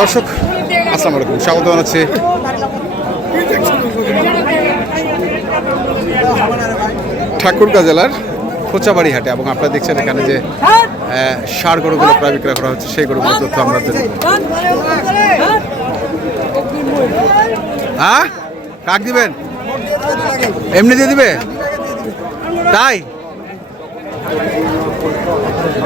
দর্শক, আসসালামু আলাইকুম। স্বাগত জানাচ্ছি। ঠাকুরগাঁ জেলার খোঁচাবাড়ি হাটে এবং আপনারা দেখছেন এখানে যে সার গরুগুলো প্রায় বিক্রয় করা হচ্ছে, সেই গরুগুলো তথ্য আমরা হ্যাঁ? কাক দিবেন? এমনি দিয়ে দিবে? তাই?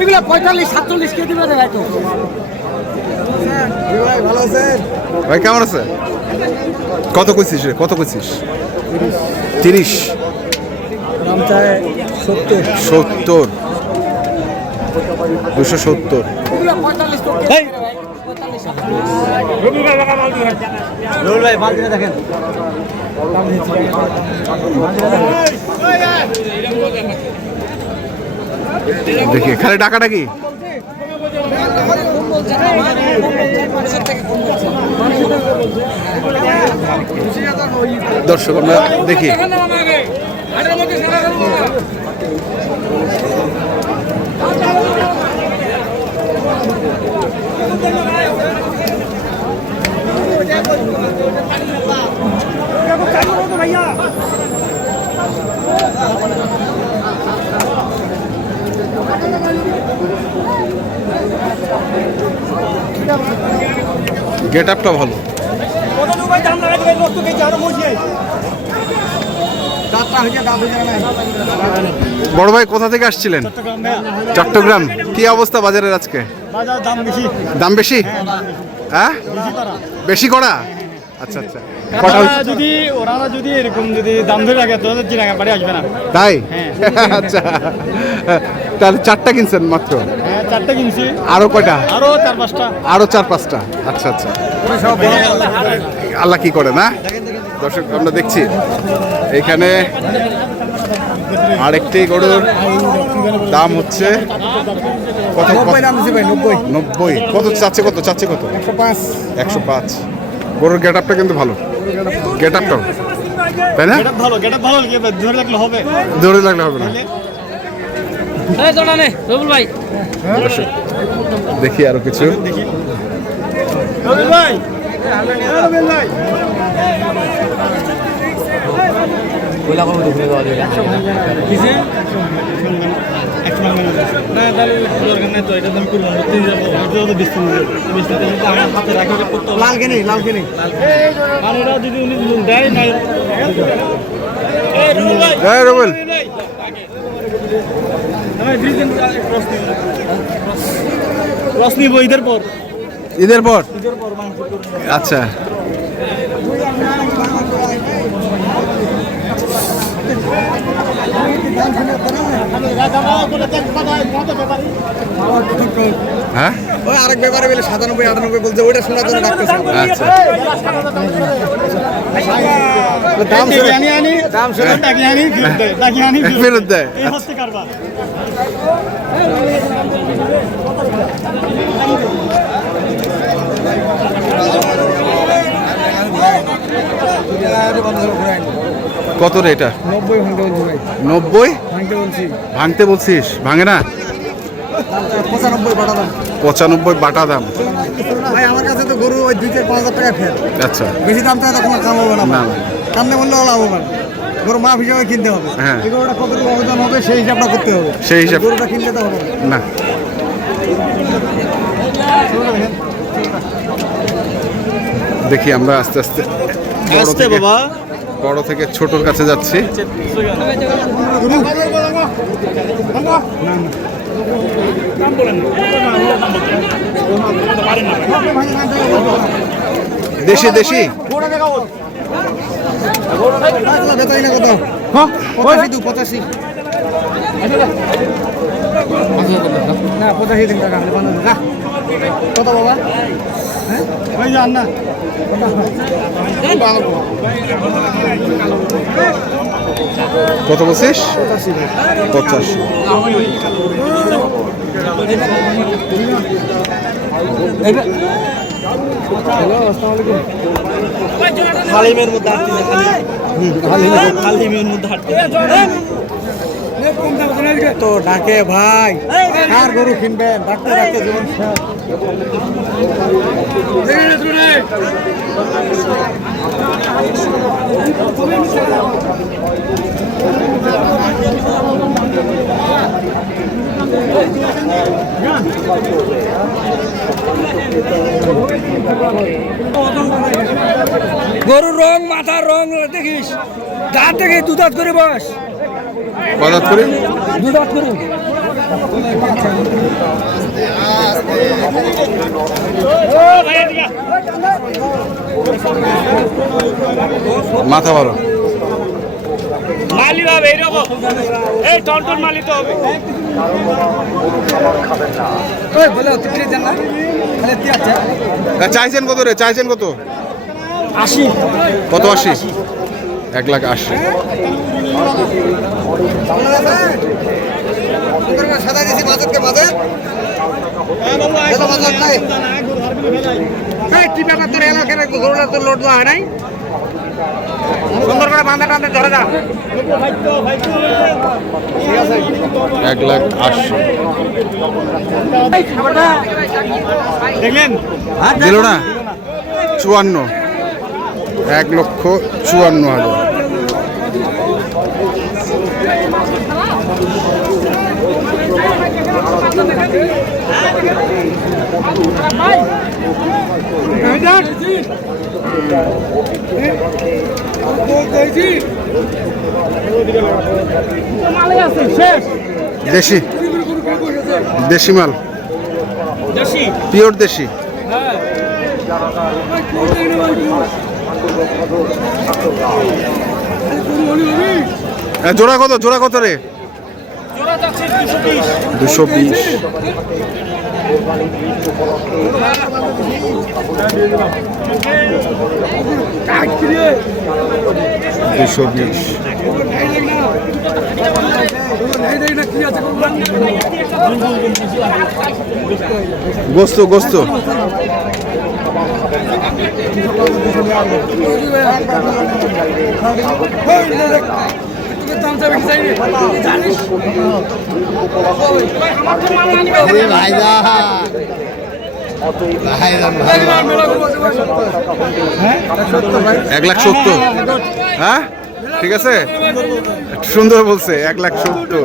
এগুলো পঁয়তাল্লিশ সাতচল্লিশ কেজি বেড়ে যায় তো ভাই কেমন আছে কত কইছিস রে কত কইছিস তিরিশ সত্তর দুশো সত্তর দেখেন দেখি খালি টাকাটা কি? দর্শক আমরা দেখি। গেট আপটা ভালো। বড় ভাই কোথা থেকে আসছিলেন? চট্টগ্রাম। কি অবস্থা বাজারের আজকে? দাম বেশি? হ্যাঁ? বেশি করা আচ্ছা আচ্ছা? যদি ওরা যদি এরকম যদি দাম ধরে রাখে তাহলে চিনাগা বাড়ি আসবে না। তাই? হ্যাঁ। আচ্ছা। তাহলে চারটা কিনছেন মাত্র? হ্যাঁ চারটে কিনছি। আরও কয়টা? আরও চার পাঁচটা। আরও চার পাঁচটা? আচ্ছা আচ্ছা। আল্লাহ কি করে না? দর্শক আমরা দেখছি। এখানে আরেকটি গরুর দাম হচ্ছে কত? নব্বই নব্বই। কত চাচ্ছে কত? চাচ্ছে কত? একশো পাঁচ। একশো পাঁচ। গরুর গেট আপটা কিন্তু ভালো। গেট আপটাও তাই না? গেটা ভালো গেটা ভালো ধরে লাগলে হবে। না জোড়া নেই রবুল ভাই দর্শক, দেখি আরও কিছু। লাল কেনে লাল কেনে। যদি উনি দেয় না রবুল ক্রস নিব ঈদের পর ঈদের পর ঈদের পর আচ্ছা হ্যাঁ ওই আরেক ব্যাপারে বলে সাতানব্বই আটানব্বই বলছে ওইটা শোনার জন্য ডাকতেছে। আচ্ছা। দাম শুনে। আনি আনি দাম শুনে। আনি ফেরত দেয় টাকি আনি ফেরত দেয় এই হচ্ছে কারবার কত রে এটা? নব্বই? ভাঙতে বলছি ভাঙতে বলছিস। ভাঙে না? পঁচানব্বই বাটা দাম। ভাই আমার কাছে তো গরু ওই দুই থেকে পাঁচ হাজার টাকা ফের। আচ্ছা। বেশি দাম চাই তখন কাম হবে না না, আমার। কামনে বললে লাভ হবে না। গরু মাপ হিসাবে কিনতে হবে। হ্যাঁ। গরুটা কতটুকু অবদান হবে সেই হিসাবটা করতে হবে। সেই হিসাব গরুটা তো হবে না। দেখি আমরা আস্তে আস্তে বড় থেকে- বাবা। বড় থেকে ছোটর কাছে যাচ্ছি। দেশি দেশি। না কত হ্যাঁ পঁচাশি দু পঁচাশি না পঁচাশি দিন টাকা। না কত বাবা কত বলছিস? পঁচাশি। হালিমের মধ্যে হালিমের মধ্যে হাঁটতেছে তো ডাকে ভাই। কার গরু কিনবেন? ডাকতে ডাকতে জীবন গরুর রং, মাথার রং, দেখিস? দাঁত থেকে দুধাত করে বস। বাজার করে? মাথা ভালো। মালি হবে এইরকম এই টনটন মালি তো হবে। চাইছেন কত রে? চাইছেন কত? আশি। কত আশি? এক লাখ আশি। এক লাখ আশি। দেখলেন? চুয়ান্ন। এক লক্ষ চুয়ান্ন হাজার। দেশি। দেশি মাল। পিওর দেশি। এ, জোড়া কত জোড়া কত রে? দুশো বিশ দুশো বিশ। দুশো বিশ। গোস্ত গোস্ত। এক লাখ সত্তর। হ্যাঁ? ঠিক আছে? সুন্দর বলছে এক লাখ সত্তর।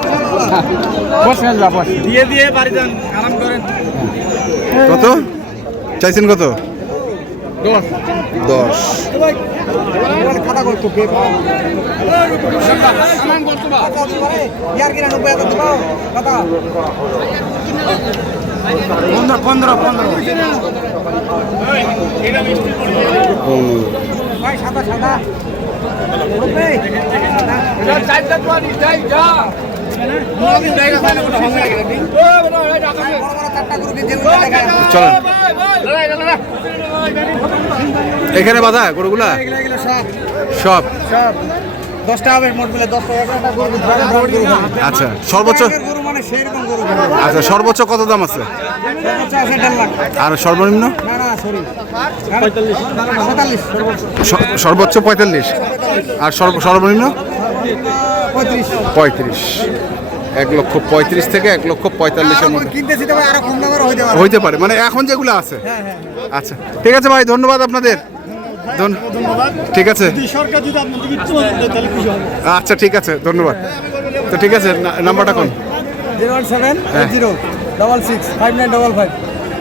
দিয়ে দিয়ে বাড়ি যান আরাম করেন। কত? চাইছেন কত? দশ। পনেরো পনেরো পনেরো। ভাই সাদা সাদা। নব্বই বড় বড় চারটা গরু কিনছে চলেন। এখানে বাধা গরুগুলা? সব। সব। দশটা হবে দশটা গরু হবে। আচ্ছা সর্বোচ্চ গরু মানে গরু আচ্ছা সর্বোচ্চ কত দাম আছে? সর্বোচ্চ আছে দেড় লাখ। আর সর্বনিম্ন? না না সরি। পঁয়তাল্লিশ। পঁয়তাল্লিশ সর্বোচ্চ। পঁয়তাল্লিশ। আর সর্ব- সর্বনিম্ন? পঁয়ত্রিশ। পঁয়ত্রিশ। এক লক্ষ পঁয়ত্রিশ থেকে এক লক্ষ পঁয়তাল্লিশের মধ্যে। হইতে পারে। মানে এখন যেগুলো আছে। আচ্ছা ঠিক আছে ভাই ধন্যবাদ আপনাদের। ধন্য- ঠিক আছে। আপনাদের আচ্ছা ঠিক আছে ধন্যবাদ। তো ঠিক আছে নাম্বারটা কোন? Zero one seven. Zero double six five nine double five.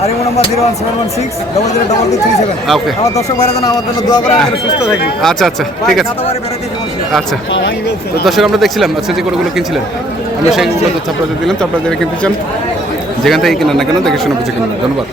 আর imo number zero one seven one six double zero double two three seven. Okay. আমার দর্শক ভাইরা যেন আমার জন্য দোয়া করে আমি সুস্থ থাকি। আচ্ছা আচ্ছা ঠিক আছে। আচ্ছা। তো দর্শক আমরা দেখছিলাম আচ্ছা যে গরুগুলো কিনছিলেন। আমরা সেইগুলো তথ্য আপনাদের দিলাম তো আপনারা যারা কিনতে চান যেখান থেকে কিনেন না কেন দেখে শুনে বুঝে কিনবেন। ধন্যবাদ।